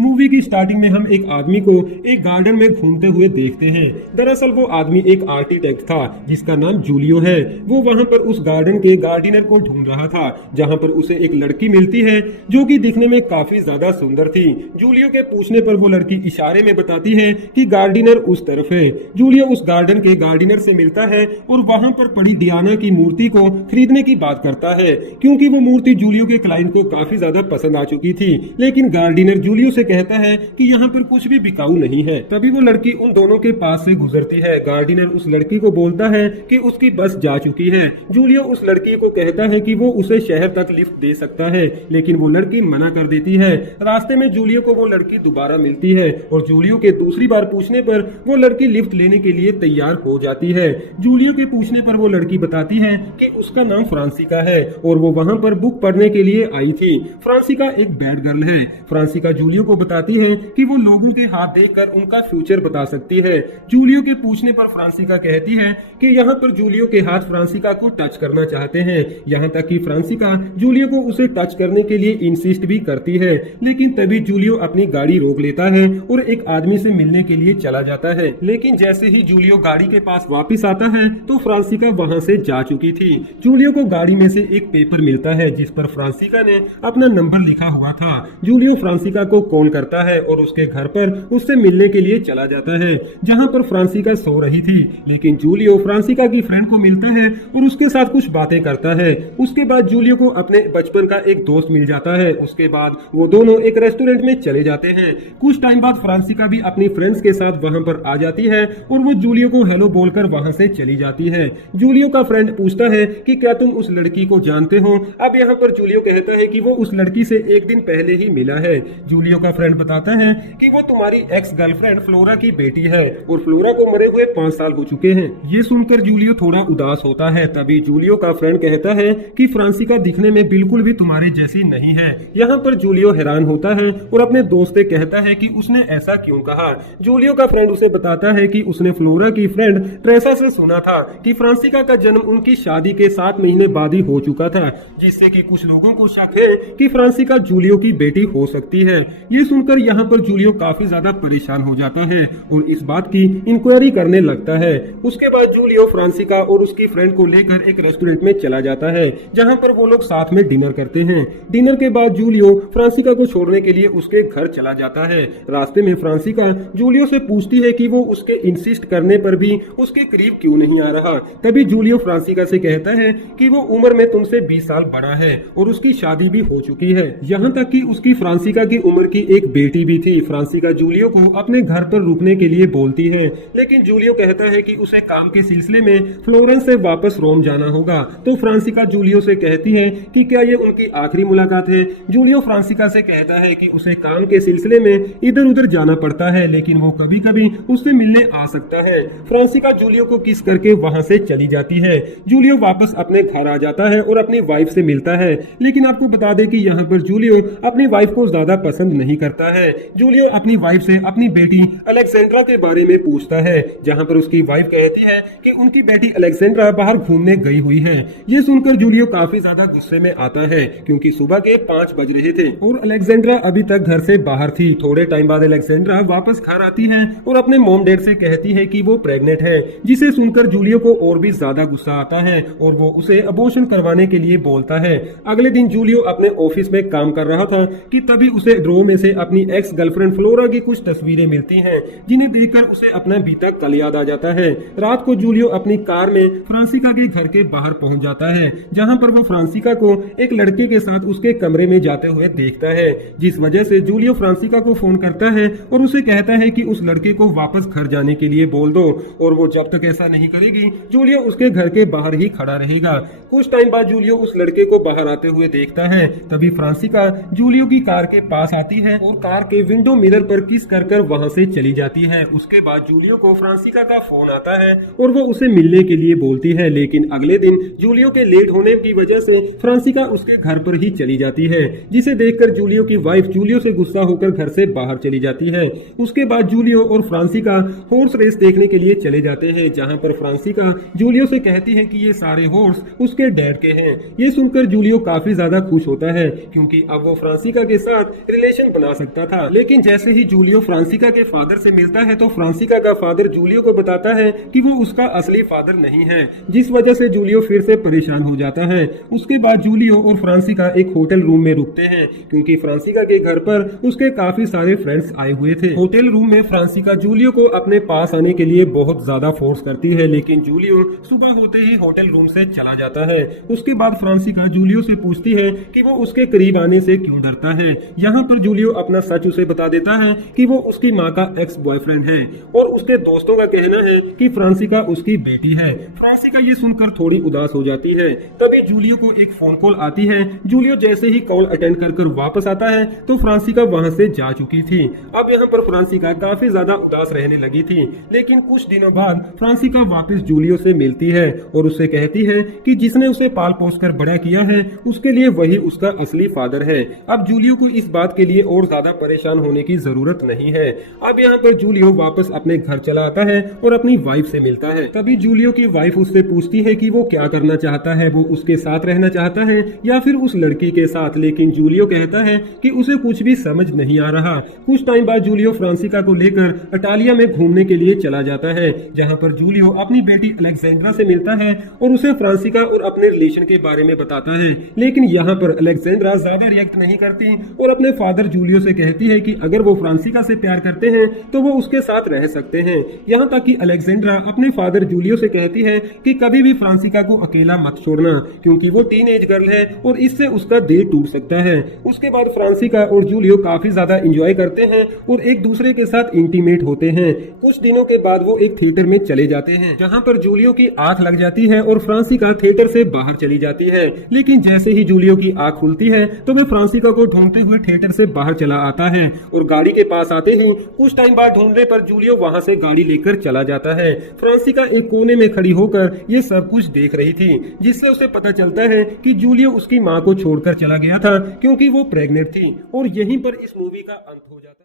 Movie की starting में हम एक आदमी को एक गार्डन में घूमते हुए देखते हैं। दरअसल वो आदमी एक आर्किटेक्ट था जिसका नाम जूलियो है। वो वहां पर उस गार्डन के गार्डनर को ढूंढ रहा था, जहां पर उसे एक लड़की मिलती है जो कि दिखने में काफी ज्यादा सुंदर थी। जूलियो के पूछने पर वो लड़की इशारे में बताती है कि गार्डनर उस तरफ है। जूलियो उस गार्डन के गार्डनर से मिलता है और वहां पर पड़ी डियाना की मूर्ति को खरीदने की बात करता है, क्योंकि वो मूर्ति जूलियो के क्लाइंट को काफी ज्यादा पसंद आ चुकी थी। लेकिन गार्डनर जूलियो से कहता है कि यहाँ पर कुछ भी बिकाऊ नहीं है। तभी वो लड़की उन दोनों के पास से गुजरती है। गार्डनर उस लड़की को बोलता है कि उसकी बस जा चुकी है। जूलियो उस लड़की को कहता है कि वो उसे शहर तक लिफ्ट दे सकता है, लेकिन वो लड़की मना कर देती है। रास्ते में जूलियो को वो लड़की दोबारा मिलती है और जूलियो के दूसरी बार पूछने पर वो लड़की लिफ्ट लेने के लिए तैयार हो जाती है। जूलियो के पूछने पर वो लड़की बताती है कि उसका नाम फ्रांसिका है और वो वहाँ पर बुक पढ़ने के लिए आई थी। फ्रांसिका एक बैड गर्ल है। फ्रांसिका जूलियो को बताती है कि वो लोगों के हाथ देखकर उनका फ्यूचर बता सकती है। जूलियो के पूछने पर फ्रांसिका कहती है कि यहाँ पर जूलियो के हाथ फ्रांसिका को टच करना चाहते हैं। यहाँ तक कि फ्रांसिका जूलियो को उसे टच करने के लिए इंसिस्ट भी करती है, लेकिन तभी जूलियो अपनी गाड़ी रोक लेता है और एक आदमी से मिलने के लिए चला जाता है। लेकिन जैसे ही जूलियो गाड़ी के पास वापस आता है तो फ्रांसिका वहाँ से जा चुकी थी। जूलियो को गाड़ी में से एक पेपर मिलता है जिस पर फ्रांसिका ने अपना नंबर लिखा हुआ था। जूलियो फ्रांसिका को कॉल करता है और उसके घर पर उससे मिलने के लिए चला जाता है, जहां पर फ्रांसिका सो रही थी। लेकिन जूलियो फ्रांसिका की फ्रेंड को मिलता है और उसके साथ कुछ बातें करता है। उसके बाद जूलियो को अपने बचपन का एक दोस्त मिल जाता है। उसके बाद वो दोनों एक रेस्टोरेंट में चले जाते हैं। कुछ टाइम बाद फ्रांसिका भी अपनी फ्रेंड्स के साथ वहां पर आ जाती है और वो जूलियो को हेलो बोलकर वहां से चली जाती है। जूलियो का फ्रेंड पूछता है कि क्या तुम उस लड़की को जानते हो। अब यहाँ पर जूलियो कहता है कि वो उस लड़की से एक दिन पहले ही मिला है। जूलियो का फ्रेंड बताता है कि वो तुम्हारी एक्स गर्लफ्रेंड फ्लोरा की बेटी है और फ्लोरा को मरे हुए 5 साल हो चुके हैं। ये सुनकर जूलियो थोड़ा उदास होता है। तभी जूलियो का फ्रेंड कहता है कि फ्रांसिका दिखने में बिल्कुल भी तुम्हारे जैसी नहीं है। यहाँ पर जूलियो हैरान होता है और अपने दोस्त से कहता है कि उसने ऐसा क्यों कहा। जूलियो का फ्रेंड उसे बताता है कि उसने फ्लोरा की फ्रेंड ट्रेसा से सुना था कि फ्रांसिका का जन्म उनकी शादी के 7 महीने बाद ही हो चुका था, जिससे कि कुछ लोगों को शक है कि फ्रांसिका जूलियो की बेटी हो सकती है। ये सुनकर यहाँ पर जूलियो काफी ज्यादा परेशान हो जाता है और इस बात की इंक्वायरी करने लगता है। उसके बाद जूलियो फ्रांसिका और उसकी फ्रेंड को लेकर एक रेस्टोरेंट में चला जाता है, जहाँ पर वो लोग साथ में डिनर करते हैं। डिनर के बाद जूलियो फ्रांसिका को छोड़ने के लिए उसके घर चला जाता है। रास्ते में फ्रांसिका जूलियो से पूछती है कि वो उसके इंसिस्ट करने पर भी उसके करीब क्यों नहीं आ रहा। तभी जूलियो फ्रांसिका से कहता है कि वो उम्र में तुमसे 20 साल बड़ा है और उसकी शादी भी हो चुकी है। यहाँ तक कि उसकी फ्रांसिका की उम्र की एक बेटी भी थी। फ्रांसिका जूलियो को अपने घर पर रुकने के लिए बोलती है, लेकिन जूलियो कहता है कि उसे काम के सिलसिले में फ्लोरेंस से वापस रोम जाना होगा। तो फ्रांसिका जूलियो से कहती है कि क्या ये उनकी आखिरी मुलाकात है। जूलियो फ्रांसिका से कहता है कि उसे काम के सिलसिले में इधर उधर जाना पड़ता है, लेकिन वो कभी कभी उससे मिलने आ सकता है। फ्रांसिका जूलियो को किस करके वहाँ से चली जाती है। जूलियो वापस अपने घर आ जाता है और अपनी वाइफ से मिलता है, लेकिन आपको बता दें कि यहाँ पर जूलियो अपनी वाइफ को ज्यादा पसंद नहीं करता है। जूलियो अपनी वाइफ से अपनी बेटी अलेक्जेंड्रा के बारे में पूछता है, जहाँ पर उसकी वाइफ कहती है कि उनकी बेटी अलेक्जेंड्रा बाहर घूमने गई हुई है। ये सुनकर जूलियो काफी ज्यादा गुस्से में आता है, क्योंकि सुबह के 5 बज रहे थे और अलेक्जेंड्रा अभी तक घर से बाहर थी। थोड़े टाइम बाद अलेक्जेंड्रा वापस घर आती है और अपने मॉम डैड से कहती है कि वो प्रेग्नेंट है, जिसे सुनकर जूलियो को और भी ज्यादा गुस्सा आता है और वो उसे अबॉर्शन करवाने के लिए बोलता है। अगले दिन जूलियो अपने ऑफिस में काम कर रहा था कि तभी उसे ड्रॉ में से अपनी एक्स गर्लफ्रेंड फ्लोरा की कुछ तस्वीरें मिलती हैं, जिन्हें देखकर उसे अपना बीता कल याद आ जाता है। रात को जूलियो अपनी कार में फ्रांसिका के घर के बाहर पहुंच जाता है, जहां पर वो फ्रांसिका को एक लड़के के साथ उसके कमरे में जाते हुए देखता है, जिस वजह से जूलियो फ्रांसिका को फोन करता है और उसे कहता है कि उस लड़के को वापस घर जाने के लिए बोल दो, और वो जब तक ऐसा नहीं करेगी जूलियो उसके घर के बाहर ही खड़ा रहेगा। कुछ टाइम बाद जूलियो उस लड़के को बाहर आते हुए देखता है। तभी फ्रांसिका जूलियो की कार के पास आती है और कार के विंडो मिरर पर किस कर कर वहां से चली जाती है। उसके बाद जूलियो को फ्रांसिका का फोन आता है और वो उसे मिलने के लिए बोलती है, लेकिन अगले दिन जूलियो के लेट होने की वजह से फ्रांसिका उसके घर पर ही चली जाती है, जिसे देखकर जूलियो की वाइफ जूलियो से गुस्सा होकर घर से बाहर चली जाती है। उसके बाद जूलियो और फ्रांसिका हॉर्स रेस देखने के लिए चले जाते हैं, जहां पर फ्रांसिका जूलियो से कहती है कि ये सारे हॉर्स उसके डैड के हैं। ये सुनकर जूलियो काफी ज्यादा खुश होता है, क्योंकि अब वो फ्रांसिका के साथ रिलेशन बना जा सकता था। लेकिन जैसे ही जूलियो फ्रांसिका के फादर से मिलता है तो फ्रांसिका का फादर जूलियो को बताता है कि वो उसका असली फादर नहीं है, जिस वजह से जूलियो फिर से परेशान हो जाता है। उसके बाद जूलियो और फ्रांसिका एक होटल रूम में रुकते हैं क्योंकि फ्रांसिका के घर पर उसके काफी सारे फ्रेंड्स आए हुए थे। होटल रूम में फ्रांसिका जूलियो को अपने पास आने के लिए बहुत ज्यादा फोर्स करती है, लेकिन जूलियो सुबह होते ही होटल रूम से चला जाता है। उसके बाद फ्रांसिका जूलियो से पूछती है कि वो उसके करीब आने से क्यों डरता है। यहाँ पर जूलियो अपना सच उसे बता देता है कि वो उसकी माँ का एक्स बॉयफ्रेंड है और उसके दोस्तों का कहना है कि फ्रांसिका उसकी बेटी है। फ्रांसिका ये सुनकर थोड़ी उदास हो जाती है। तभी जूलियो को एक फोन कॉल आती है। जूलियो जैसे ही कॉल अटेंड कर वापस आता है तो फ्रांसिका वहाँ से जा चुकी थी। अब यहाँ पर फ्रांसिका काफी ज्यादा उदास रहने लगी थी, लेकिन कुछ दिनों बाद फ्रांसिका वापस जूलियो से मिलती है और उससे कहती है कि जिसने उसे पाल पोस कर बड़ा किया है उसके लिए वही उसका असली फादर है। अब जूलियो को इस बात के लिए और ज्यादा परेशान होने की जरूरत नहीं है। अब यहाँ पर जूलियो वापस अपने घर चला आता है और अपनी वाइफ से मिलता है। तभी जूलियो की वाइफ उससे पूछती है कि वो क्या करना चाहता है, वो उसके साथ रहना चाहता है या फिर उस लड़की के साथ। लेकिन जूलियो कहता है कि उसे कुछ भी समझ नहीं आ रहा। कुछ टाइम बाद जूलियो फ्रांसिका को लेकर इटालिया में घूमने के लिए चला जाता है, जहाँ पर जूलियो अपनी बेटी अलेक्जेंड्रा से मिलता है और उसे फ्रांसिका और अपने रिलेशन के बारे में बताता है। लेकिन यहाँ पर अलेक्जेंड्रा ज्यादा रिएक्ट नहीं करती और अपने फादर जूलियो से कहती है कि अगर वो फ्रांसिका से प्यार करते हैं तो वो उसके साथ रह सकते हैं। यहाँ तक कि अलेक्जेंड्रा अपने फादर जूलियो से कहती है कि कभी भी फ्रांसिका को अकेला मत छोड़ना क्योंकि वो टीनेज गर्ल है और इससे उसका दिल टूट सकता है। उसके बाद फ्रांसिका और जूलियो काफी ज्यादा एंजॉय करते हैं और एक दूसरे के साथ इंटीमेट होते हैं। कुछ दिनों के बाद वो एक थिएटर में चले जाते हैं, जहाँ पर जूलियो की आंख लग जाती है और फ्रांसिका थिएटर से बाहर चली जाती है। लेकिन जैसे ही जूलियो की आंख खुलती है तो वह फ्रांसिका को ढूंढते हुए थिएटर से बाहर चला आता है और गाड़ी के पास आते ही कुछ टाइम बाद ढूंढने पर जूलियो वहाँ से गाड़ी लेकर चला जाता है। फ्रांसिका एक कोने में खड़ी होकर ये सब कुछ देख रही थी, जिससे उसे पता चलता है कि जूलियो उसकी माँ को छोड़कर चला गया था क्योंकि वो प्रेग्नेंट थी। और यहीं पर इस मूवी का अंत हो जाता है।